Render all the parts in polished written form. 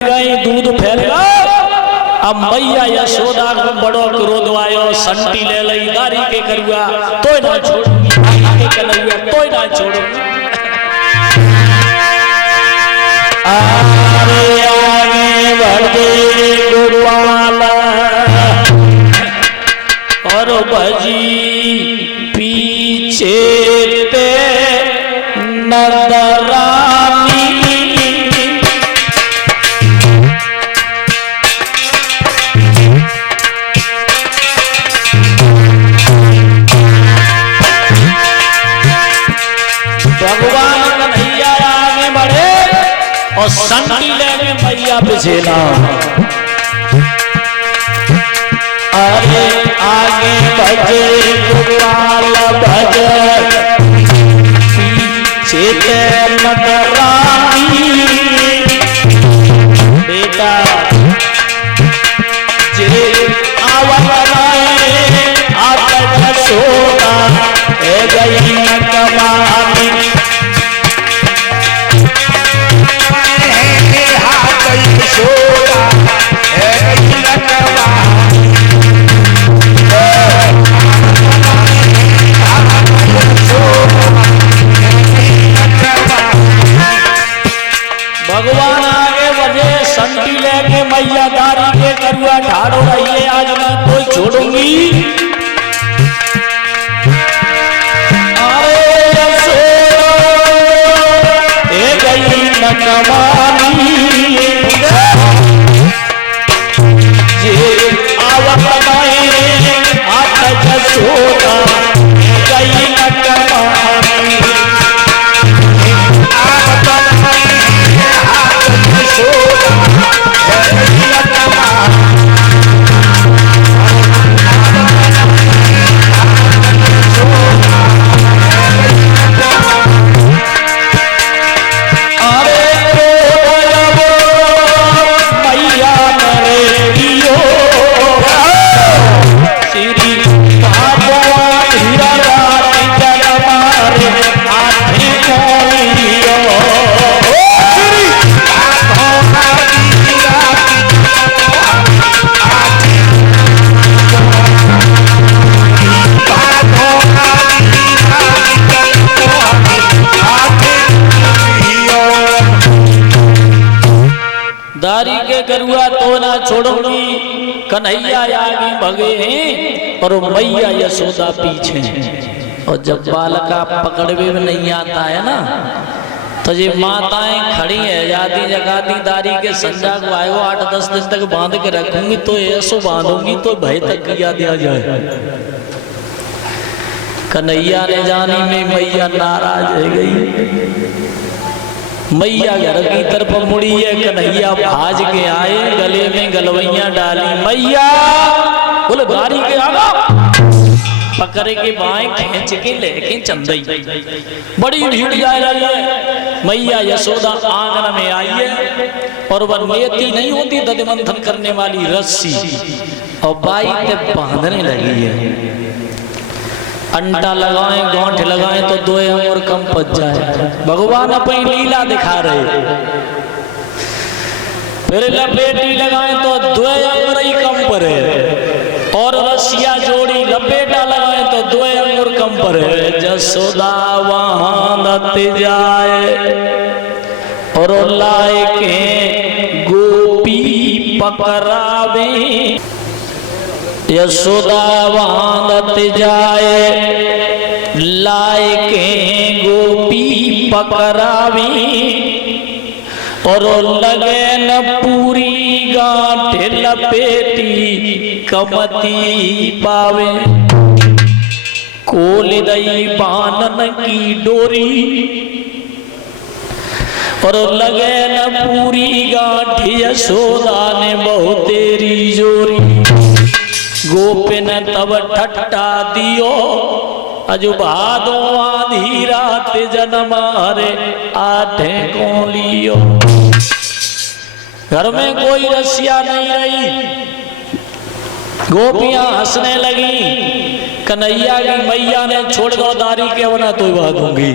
गई दूध फैल गया। अब मैया यशोदा को बड़ो क्रोध आयो, संटी ले लई दारी के करुआ तो ना छोड़ूंगी, के कन्हैया तो ना छोड़ूंगी। आरे आगे बढ़े गोपाल और भजी पीछे ते नदरानी। भगवान कन्हैया आगे बढ़े और संटी लेके मैया पीछे ना। अरे आगे भजे गोपाल भज पीछे ते नदरानी। बेटा जे आवराए आता जसोदा ए गई न कमानी। भगवान आगे बढ़े संटी लेके मैया दारी के करुआ ढाड़ो रहिए, आज मैं कोई छोड़ूंगी। ए गई न कमानी जे आवत नहीं आता जसोदा गई न कमानी। दारी के करुआ तो ना छोड़ूंगी। कन्हैया आगे भगे हैं और मैया यशोदा पीछे। और जब बालका पकड़वे में नहीं आता है ना, तो ये माताएं खड़ी है आदि जगाती दारी के संजा को आएगो 8-10 दिन तक बांध के रखूंगी, तो ऐसो बांधूंगी तो भय तक किया दिया जाए। कन्हैया ने जानी में मैया नाराज है गई। मैया घर की तरफ मुड़ी है, कन्हैया भाज के आए, गले में गलवैया डाली। मैया बोले दारी के आगा पकड़ के बाएं खींच के लेके चंदई। बड़ी भीड़ जा रही है। मैया यशोदा आंगन में आई है और वह नेती नहीं होती दधमंथन करने वाली रस्सी और बाई पे बांधने लगी है। अंटा लगाएं गांठ लगाएं तो 2 अंगुर कम पच जाए। भगवान अपनी लीला दिखा रहे। फिर लपेटी लगाएं तो 2 अंगुर ही कम पड़े और रस्सिया जोड़ी लपेटा लगाएं तो 2 अंगुर कम पड़े। जसोदा वहां नत जाए और लाए के गोपी पकड़ावे। यशोदा वांदत जाए लाए के गोपी पकड़ावी और लगे न पूरी गांठ लपेटी कमती पावे। खोल दई बानन की डोरी और लगे न पूरी गांठ यशोदा ने बहुत तेरी जोरी। गोपिन तब ठट्टा दियो अजु भादो आधी रात जनमारे 8 को लियो। घर में कोई रसिया नहीं रही। गोपियां हंसने लगी। कन्हैया की मैया ने छोड़ दो दारी के वना तो बात होगी।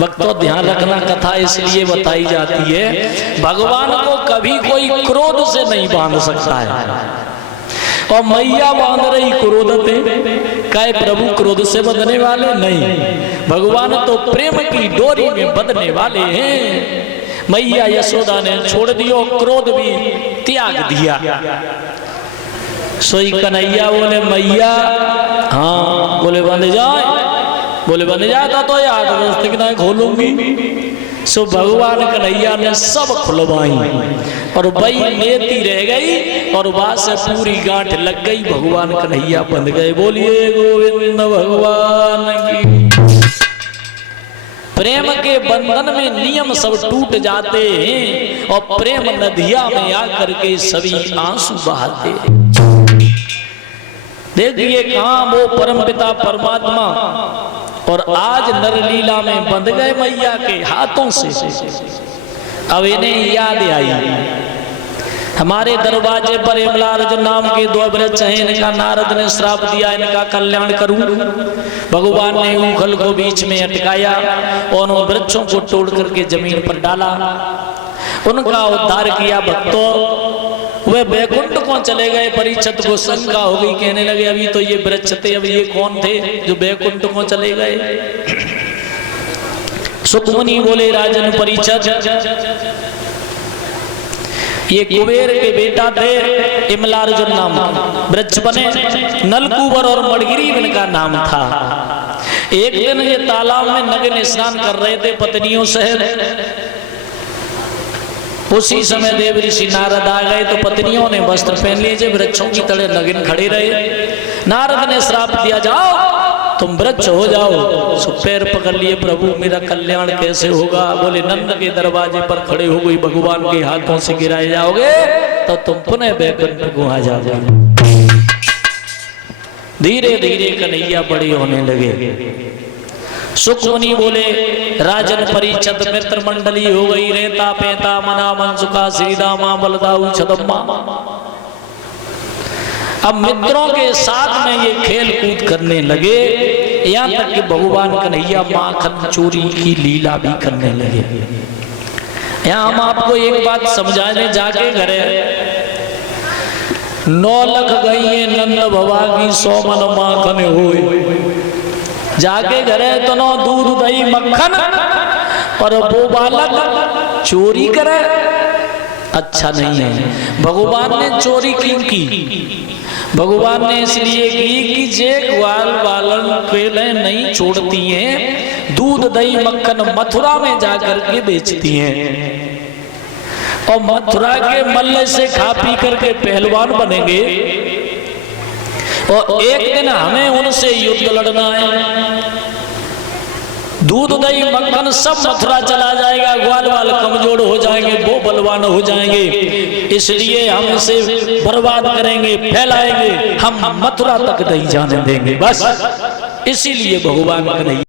भक्तों ध्यान रखना, कथा इसलिए बताई जाती है, भगवान को कभी कोई क्रोध से नहीं बांध सकता है, और मैया बांध रही क्रोधते, काय प्रभु क्रोध से बंधने वाले नहीं, भगवान तो प्रेम की डोरी में बंधने वाले हैं। मैया यशोदा ने छोड़ दियो, क्रोध भी त्याग दिया। सोई कन्हैया बोले मैया, हाँ बोले बंध जाए, बोले बंध जाता तो याद व्यवस्थित नहीं खोलूंगी। सो भगवान कन्हैया ने सब खुलवाई और वही नेती रह गई और वहां से पूरी गांठ लग गई, भगवान कन्हैया बंध गए। बोलिए गोविंद भगवान की। प्रेम के बंधन में नियम सब टूट जाते हैं और प्रेम नदिया में आकर के सभी आंसू बहाते। देखिए कहां वो परमपिता परमात्मा और आज नरलीला में बंध गए मैया के हाथों से। अब इन्हें याद आई, हमारे दरवाजे पर यमलार्जुन नाम के 2 वृक्ष हैं, इनका नारद ने श्राप दिया, इनका कल्याण करूं। भगवान ने ऊखल को बीच में अटकाया और उन वृक्षों को तोड़ करके जमीन पर डाला, उनका उद्धार किया। भक्तों वे बैकुंठ को चले गए, परीक्षित को शंका हो गई, कहने लगे अभी तो ये वृक्ष थे, अब ये कौन थे जो बैकुंठ को चले गए। सुखमुनि बोले राजन परीक्षित, ये कुबेर के बेटा थे, यमलार्जुन नाम वृक्ष बने, नलकूबर और मड़गिरी इनका नाम था। एक दिन ये तालाब में नग्न स्नान कर रहे थे पत्नियों सहित। उसी समय देव ऋषि नारद आ गए तो पत्नियों ने वस्त्र पहन लिए, वृक्षों की तरह नग्न खड़े रहे। नारद ने श्राप दिया, जाओ तुम वृक्ष हो जाओ। सो पैर पकड़ लिए, प्रभु मेरा कल्याण कैसे होगा। बोले नंद के दरवाजे पर खड़े हो गई, भगवान के हाथों से गिराए जाओगे तो तुम पुनः बैकुंठ को आ जाओगे। धीरे धीरे कन्हैया बड़े होने लगे। सुखमुनि बोले राजन परीक्षित मित्र मंडली हो गई, रेता पेता मना मन सुखा श्रीदामा बलदाऊ छदम्मा। अब मित्रों के साथ में ये खेल कूद करने लगे, यहाँ तक कि भगवान कन्हैया माखन चोरी की लीला भी करने लगे। यहाँ हम आपको एक बात समझाने जाके घरे 9 लख गई नंद भवा की 100 मन माखन होए, जाके घरे तो नो दूध दही मक्खन, और वो बालक चोरी करे, अच्छा नहीं है। भगवान ने चोरी क्यों की? भगवान ने इसलिए की कि जे ग्वाल बालन केले नहीं छोड़ती हैं, दूध दही मक्खन मथुरा में जाकर के बेचती हैं, और मथुरा के मल्ले से खा पी करके पहलवान बनेंगे, और एक दिन हमें उनसे युद्ध लड़ना है। दूध दही मक्खन सब मथुरा चला जाएगा, ग्वाल बाल कमजोर हो जाएंगे, वो बलवान हो जाएंगे, इसलिए हम इसे बर्बाद करेंगे, फैलाएंगे, हम मथुरा तक नहीं जाने देंगे। बस इसीलिए भगवान का नहीं